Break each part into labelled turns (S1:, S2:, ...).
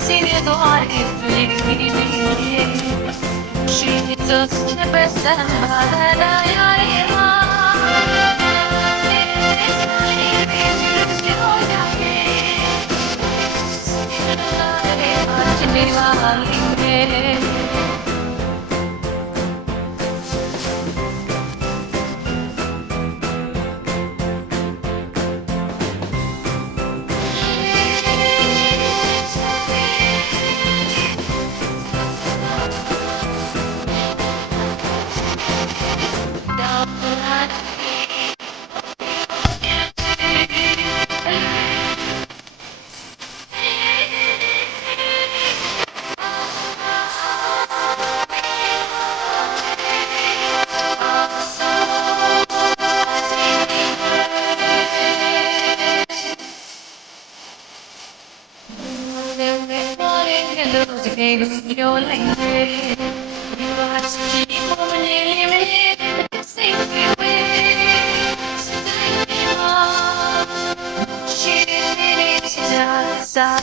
S1: Sine doare Și toți ne pesem Baderea ima Thank you. lose me, lose your language. You are still woman in me, sing me with. Tonight we are, she is just a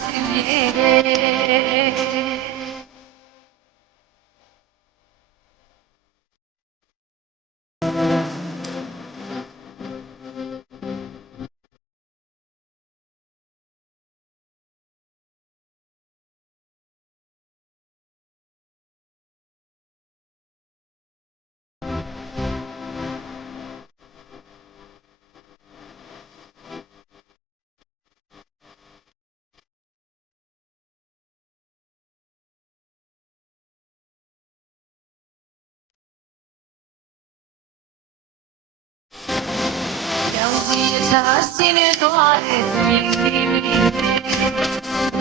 S1: tersine dua etmediğimi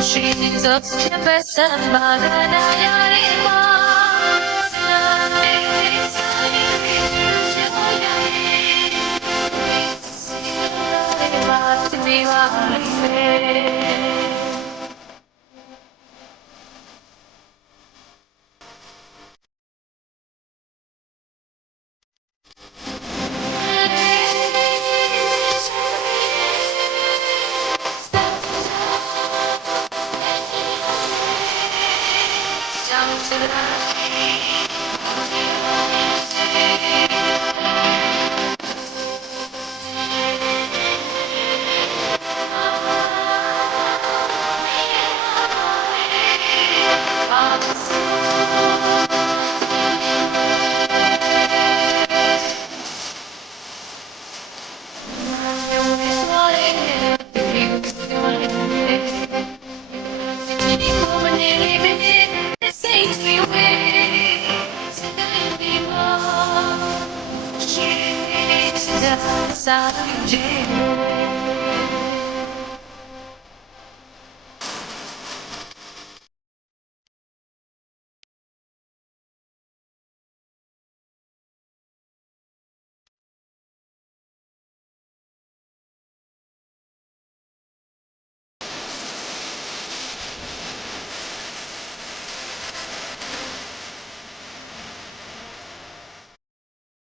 S1: Şimdi öptüm ve sen bana ne yarim see you. outside of jail.